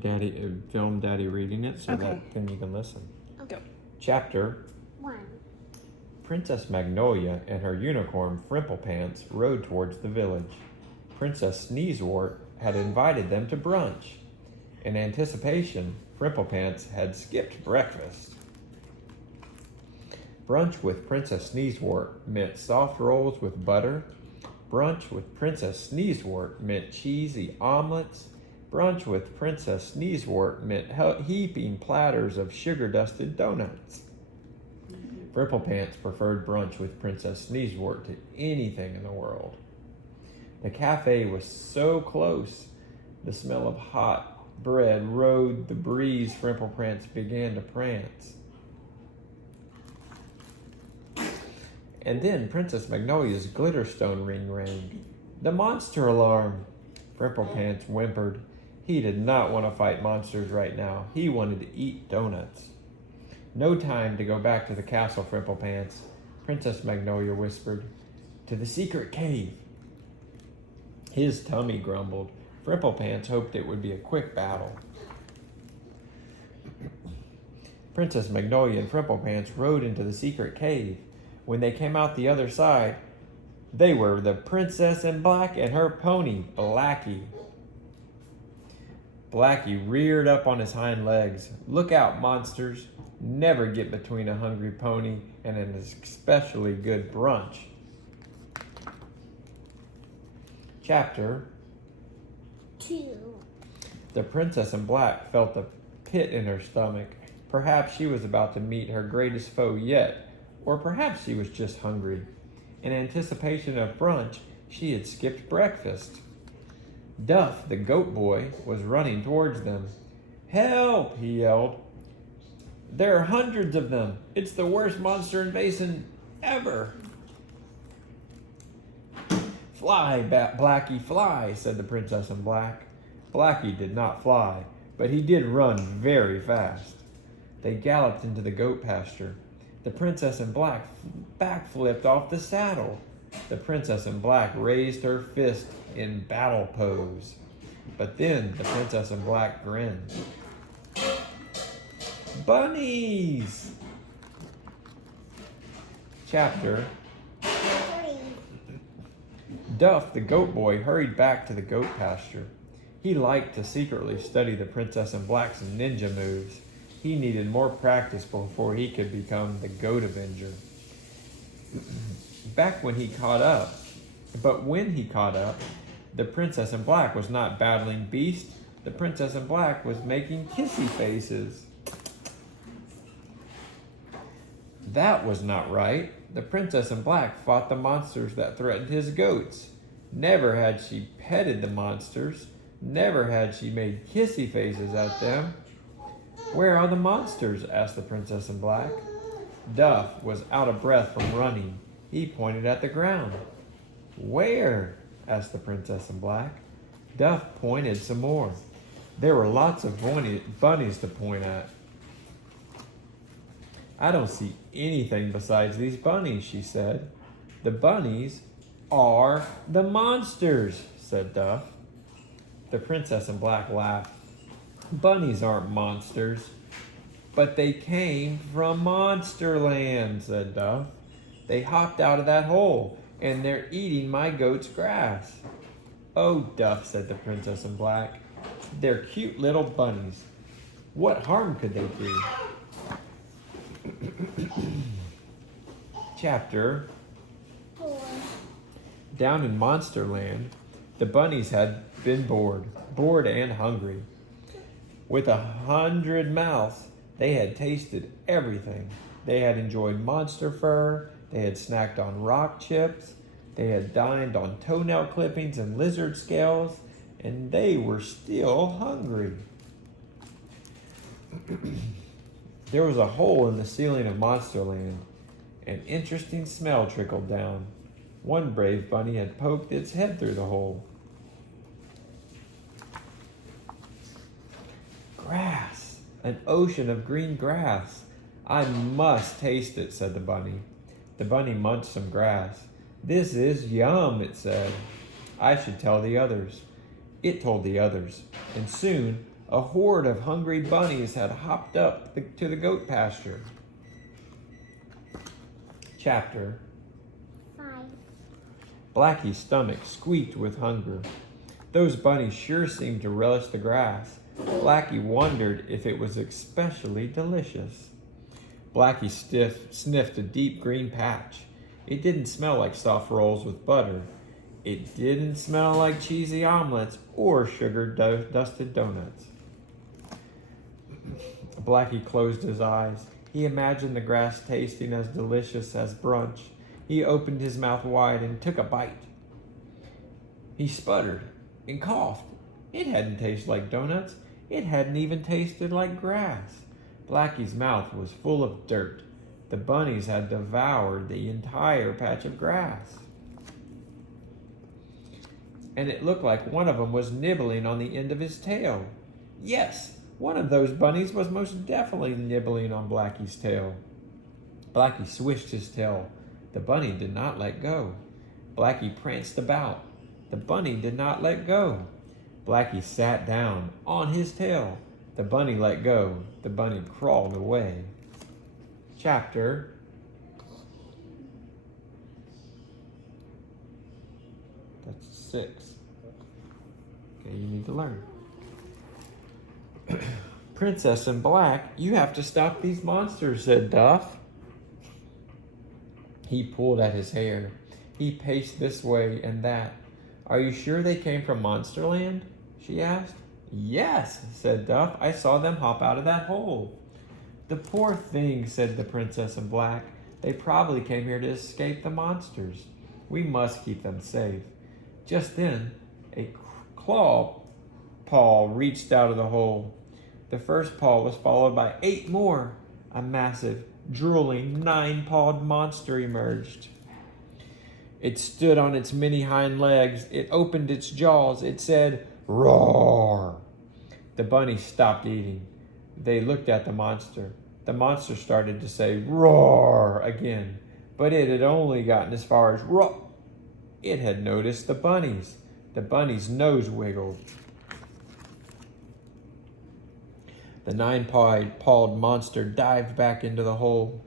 film Daddy reading it so Okay. that then you can listen. Okay. Chapter 1. Princess Magnolia and her unicorn Frimplepants rode towards the village. Princess Sneezewort had invited them to brunch. In anticipation, Frimplepants had skipped breakfast. Brunch with Princess Sneezewort meant soft rolls with butter. Brunch with Princess Sneezewort meant cheesy omelets. Brunch with Princess Sneezewort meant heaping platters of sugar-dusted donuts. Frimplepants preferred brunch with Princess Sneezewort to anything in the world. The cafe was so close, the smell of hot bread rode the breeze. Frimplepants began to prance. And then Princess Magnolia's glitterstone ring rang. The monster alarm! Frimplepants whimpered. He did not want to fight monsters right now. He wanted to eat donuts. No time to go back to the castle, Frimplepants, Princess Magnolia whispered. To the secret cave. His tummy grumbled. Frimplepants hoped it would be a quick battle. Princess Magnolia and Frimplepants rode into the secret cave. When they came out the other side, they were the Princess in Black and her pony, Blackie. Blackie reared up on his hind legs. Look out, monsters. Never get between a hungry pony and an especially good brunch. Chapter 2. The Princess in Black felt a pit in her stomach. Perhaps she was about to meet her greatest foe yet, or perhaps she was just hungry. In anticipation of brunch, she had skipped breakfast. Duff, the goat boy, was running towards them. Help! He yelled. There are hundreds of them. It's the worst monster invasion ever. Fly, Blackie, fly, said the Princess in Black. Blackie did not fly, but he did run very fast. They galloped into the goat pasture. The Princess in Black backflipped off the saddle. The Princess in Black raised her fist in battle pose. But then the Princess in Black grinned. Bunnies! Chapter 3. Duff, the goat boy, hurried back to the goat pasture. He liked to secretly study the Princess in Black's ninja moves. He needed more practice before he could become the Goat Avenger. When he caught up, the Princess in Black was not battling Beast. The Princess in Black was making kissy faces. That was not right. The Princess in Black fought the monsters that threatened his goats. Never had she petted the monsters. Never had she made kissy faces at them. Where are the monsters? Asked the Princess in Black. Duff was out of breath from running. He pointed at the ground. Where? Asked the Princess in Black. Duff pointed some more. There were lots of bunnies to point at. I don't see anything besides these bunnies, she said. The bunnies are the monsters, said Duff. The Princess in Black laughed. Bunnies aren't monsters, but they came from Monsterland, said Duff. They hopped out of that hole, and they're eating my goat's grass. Oh, Duff, said the Princess in Black. They're cute little bunnies. What harm could they do? Chapter 4. Down in Monsterland, the bunnies had been bored and hungry. With 100 mouths, they had tasted everything. They had enjoyed monster fur, they had snacked on rock chips, they had dined on toenail clippings and lizard scales, and they were still hungry. There was a hole in the ceiling of Monsterland. An interesting smell trickled down. One brave bunny had poked its head through the hole. Grass! An ocean of green grass! I must taste it, said the bunny. The bunny munched some grass. This is yum, it said. I should tell the others. It told the others, and soon A horde of hungry bunnies had hopped up to the goat pasture. Chapter 5. Blackie's stomach squeaked with hunger. Those bunnies sure seemed to relish the grass. Blackie wondered if it was especially delicious. Blackie sniffed a deep green patch. It didn't smell like soft rolls with butter. It didn't smell like cheesy omelets or sugar-dusted donuts. Blackie closed his eyes. He imagined the grass tasting as delicious as brunch. He opened his mouth wide and took a bite. He sputtered and coughed. It hadn't tasted like donuts. It hadn't even tasted like grass. Blackie's mouth was full of dirt. The bunnies had devoured the entire patch of grass. And it looked like one of them was nibbling on the end of his tail. Yes, one of those bunnies was most definitely nibbling on Blackie's tail. Blackie swished his tail. The bunny did not let go. Blackie pranced about. The bunny did not let go. Blackie sat down on his tail. The bunny let go. The bunny crawled away. Chapter 6. Okay, you need to learn. Princess in Black, you have to stop these monsters, said Duff. He pulled at his hair. He paced this way and that. Are you sure they came from Monsterland? She asked. Yes, said Duff. I saw them hop out of that hole. The poor things, said the Princess in Black. They probably came here to escape the monsters. We must keep them safe. Just then, a claw paw reached out of the hole. The first paw was followed by 8 more. A massive, drooling, 9-pawed monster emerged. It stood on its many hind legs. It opened its jaws. It said, "Roar!" The bunnies stopped eating. They looked at the monster. The monster started to say, "Roar!" again, but it had only gotten as far as roar. It had noticed the bunnies. The bunny's nose wiggled. The 9-pawed monster dived back into the hole.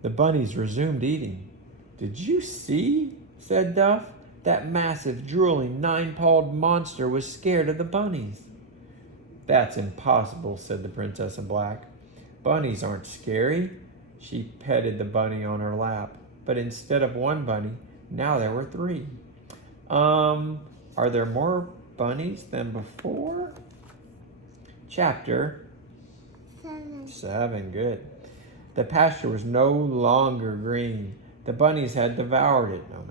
The bunnies resumed eating. Did you see? Said Duff. That massive, drooling, 9-pawed monster was scared of the bunnies. That's impossible, said the Princess in Black. Bunnies aren't scary. She petted the bunny on her lap. But instead of 1 bunny, now there were 3. Are there more bunnies than before? Chapter 7, good. The pasture was no longer green. The bunnies had devoured it. No,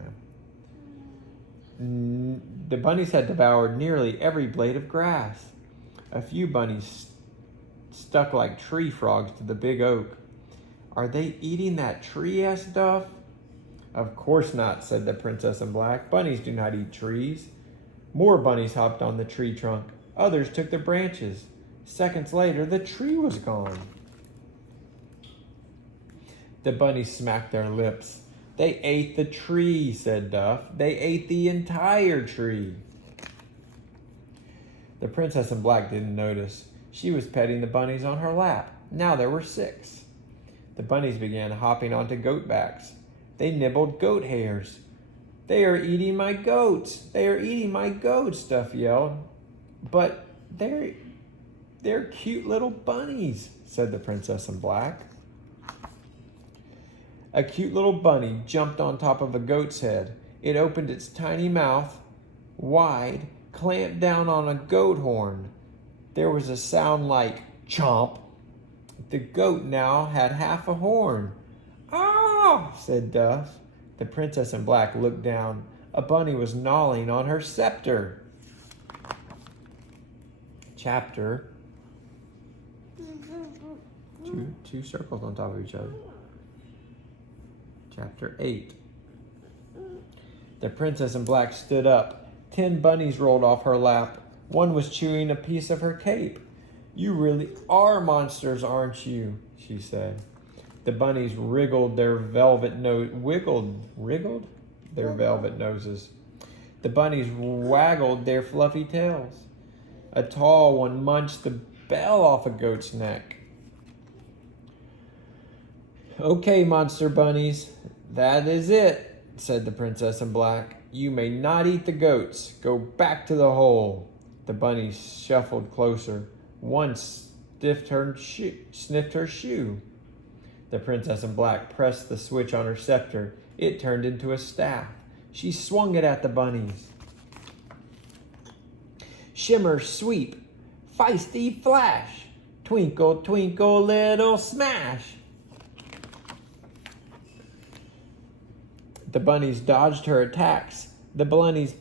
ma'am. The bunnies had devoured nearly every blade of grass. A few bunnies stuck like tree frogs to the big oak. Are they eating that tree? Asked Duff. Of course not, said the Princess in Black. Bunnies do not eat trees. More bunnies hopped on the tree trunk. Others took the branches. Seconds later, the tree was gone. The bunnies smacked their lips. They ate the tree, said Duff. They ate the entire tree. The Princess in Black didn't notice. She was petting the bunnies on her lap. Now there were 6. The bunnies began hopping onto goat backs. They nibbled goat hairs. They are eating my goats. They are eating my goats, Duff yelled. But they're cute little bunnies, said the Princess in Black. A cute little bunny jumped on top of a goat's head. It opened its tiny mouth wide, clamped down on a goat horn. There was a sound like chomp. The goat now had half a horn. Ah, said Duff. The Princess in Black looked down. A bunny was gnawing on her scepter. Chapter 2 circles on top of each other. Chapter 8. The Princess in Black stood up. 10 bunnies rolled off her lap. One was chewing a piece of her cape. You really are monsters, aren't you? She said. The bunnies wriggled their velvet velvet noses. The bunnies waggled their fluffy tails. A tall one munched the bell off a goat's neck. Okay, monster bunnies, that is it, said the Princess in Black. You may not eat the goats. Go back to the hole. The bunnies shuffled closer. One sniffed her shoe. The Princess in Black pressed the switch on her scepter. It turned into a staff. She swung it at the bunnies. Shimmer, sweep, feisty flash. Twinkle, twinkle, little smash. The bunnies dodged her attacks. The bunnies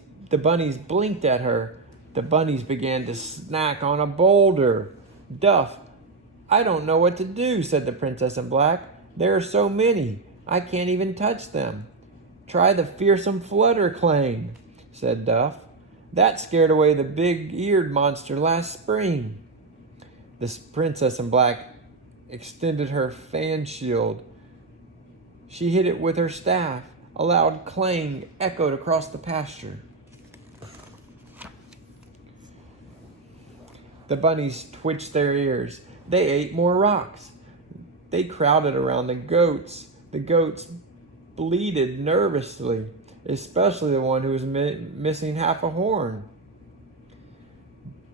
blinked at her. The bunnies began to snack on a boulder. Duff, I don't know what to do, said the Princess in Black. There are so many, I can't even touch them. Try the fearsome flutter clang, said Duff. That scared away the big-eared monster last spring. The Princess in Black extended her fan shield. She hit it with her staff. A loud clang echoed across the pasture. The bunnies twitched their ears. They ate more rocks. They crowded around the goats. The goats bleated nervously, especially the one who was missing half a horn.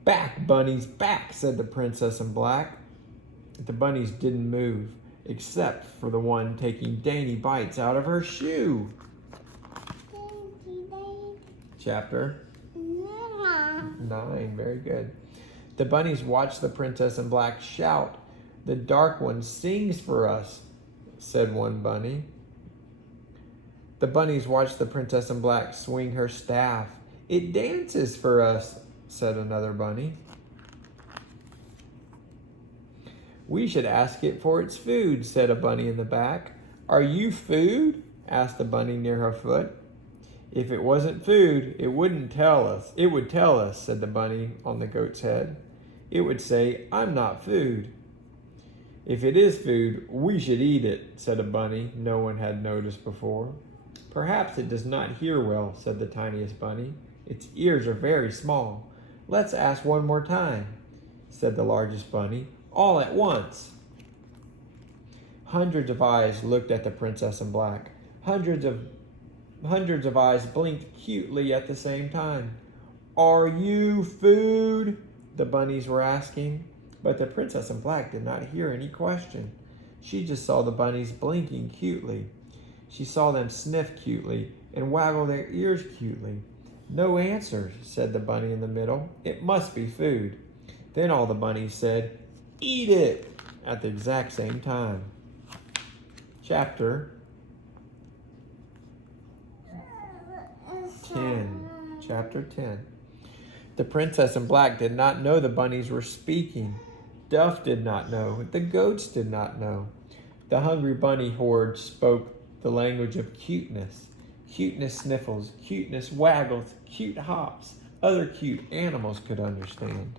Back, bunnies, back, said the Princess in Black. The bunnies didn't move, except for the one taking dainty bites out of her shoe. Chapter 9. Very good. The bunnies watched the Princess in Black shout. The dark one sings for us, said one bunny. The bunnies watched the Princess in Black swing her staff. It dances for us, said another bunny. We should ask it for its food, said a bunny in the back. Are you food? Asked the bunny near her foot. If it wasn't food, it wouldn't tell us. It would tell us, said the bunny on the goat's head. It would say, I'm not food. If it is food, we should eat it, said a bunny no one had noticed before. Perhaps it does not hear well, said the tiniest bunny. Its ears are very small. Let's ask one more time, said the largest bunny, all at once. Hundreds of eyes looked at the Princess in Black. Hundreds of eyes blinked cutely at the same time. Are you food? The bunnies were asking. But the Princess in Black did not hear any question. She just saw the bunnies blinking cutely. She saw them sniff cutely and waggle their ears cutely. No answer, said the bunny in the middle. It must be food. Then all the bunnies said, eat it, at the exact same time. Chapter 10. Chapter 10. The Princess in Black did not know the bunnies were speaking. Duff did not know. The goats did not know. The hungry bunny horde spoke the language of cuteness. Cuteness sniffles, cuteness waggles, cute hops. Other cute animals could understand.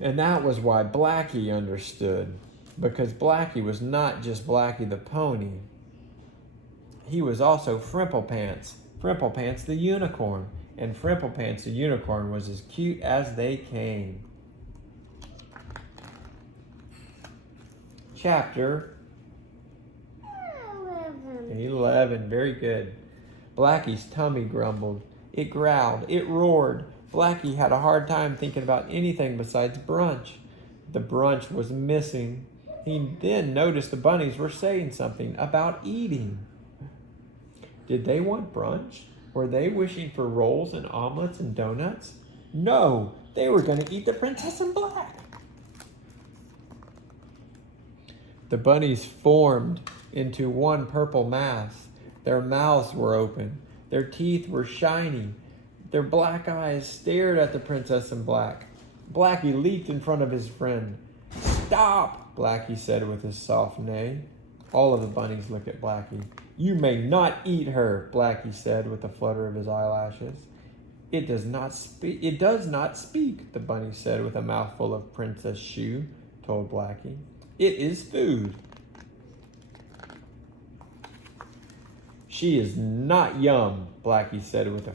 And that was why Blackie understood. Because Blackie was not just Blackie the pony. He was also Frimplepants. Frimplepants the unicorn. And Frimplepants the unicorn was as cute as they came. Chapter 11. Very good. Blackie's tummy grumbled. It growled. It roared. Blackie had a hard time thinking about anything besides brunch. The brunch was missing. He then noticed the bunnies were saying something about eating. Did they want brunch? Were they wishing for rolls and omelets and donuts? No, they were going to eat the Princess in Black. The bunnies formed into one purple mass. Their mouths were open. Their teeth were shiny. Their black eyes stared at the Princess in Black. Blackie leaped in front of his friend. Stop, Blackie said with his soft neigh. All of the bunnies looked at Blackie. You may not eat her, Blackie said with a flutter of his eyelashes. It does not speak, the bunny said with a mouthful of Princess Shoe, told Blackie. It is food. She is not yum, Blackie said with a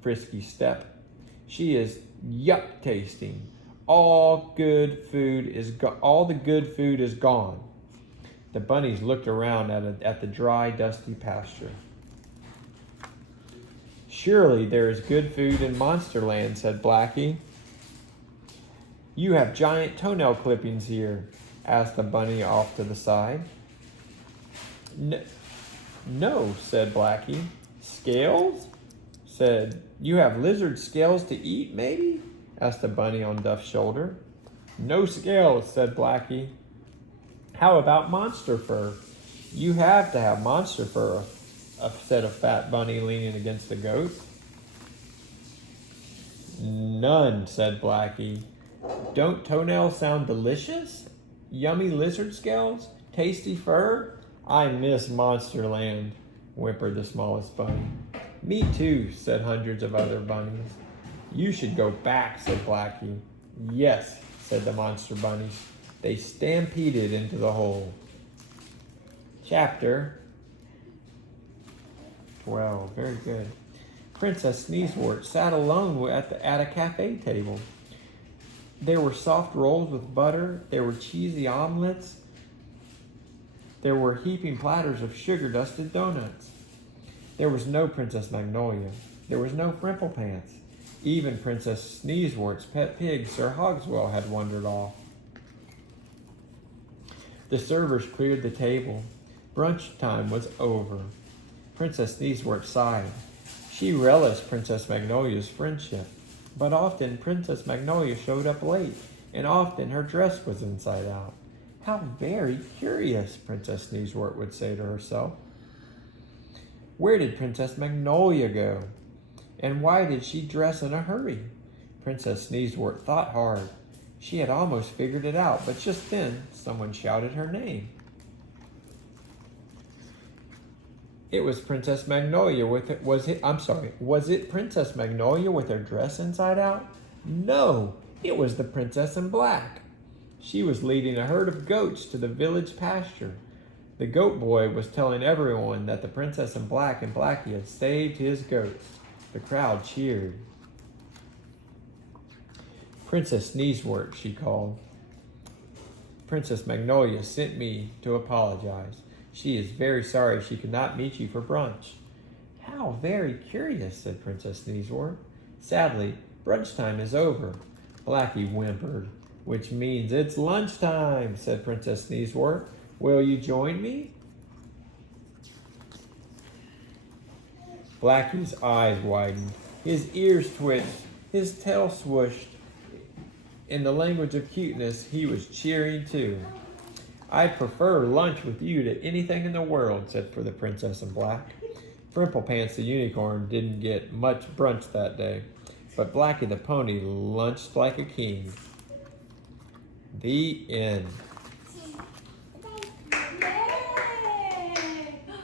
frisky step. She is yuck tasting. All the good food is gone. The bunnies looked around at the dry, dusty pasture. Surely there is good food in Monsterland, said Blackie. You have giant toenail clippings here, asked the bunny off to the side. No, said Blackie. Scales? Said, you have lizard scales to eat, maybe? Asked the bunny on Duff's shoulder. No scales, said Blackie. How about monster fur? You have to have monster fur, said a fat bunny leaning against the goat. None, said Blackie. Don't toenails sound delicious? Yummy lizard scales? Tasty fur? I miss Monsterland, whimpered the smallest bunny. Me too, said hundreds of other bunnies. You should go back, said Blackie. Yes, said the monster bunnies. They stampeded into the hole. Chapter 12. Very good. Princess Sneezewort sat alone at a cafe table. There were soft rolls with butter. There were cheesy omelets. There were heaping platters of sugar-dusted donuts. There was no Princess Magnolia. There was no Frimplepants. Even Princess Sneezewort's pet pig, Sir Hogswell, had wandered off. The servers cleared the table. Brunch time was over. Princess Sneezewort sighed. She relished Princess Magnolia's friendship, but often Princess Magnolia showed up late, and often her dress was inside out. How very curious, Princess Sneezewort would say to herself. Where did Princess Magnolia go? And why did she dress in a hurry? Princess Sneezewort thought hard. She had almost figured it out, but just then someone shouted her name. It was Princess Magnolia was it Princess Magnolia with her dress inside out? No, it was the Princess in Black. She was leading a herd of goats to the village pasture. The goat boy was telling everyone that the Princess in Black and Blackie had saved his goats. The crowd cheered. Princess Sneezewort, she called. Princess Magnolia sent me to apologize. She is very sorry she could not meet you for brunch. How very curious, said Princess Sneezewort. Sadly, brunch time is over. Blackie whimpered. Which means it's lunchtime, said Princess Sneezewort. Will you join me? Blackie's eyes widened. His ears twitched. His tail swooshed. In the language of cuteness, he was cheering too. I'd prefer lunch with you to anything in the world, said for the Princess in Black. Frimplepants the unicorn didn't get much brunch that day, but Blackie the pony lunched like a king. The end.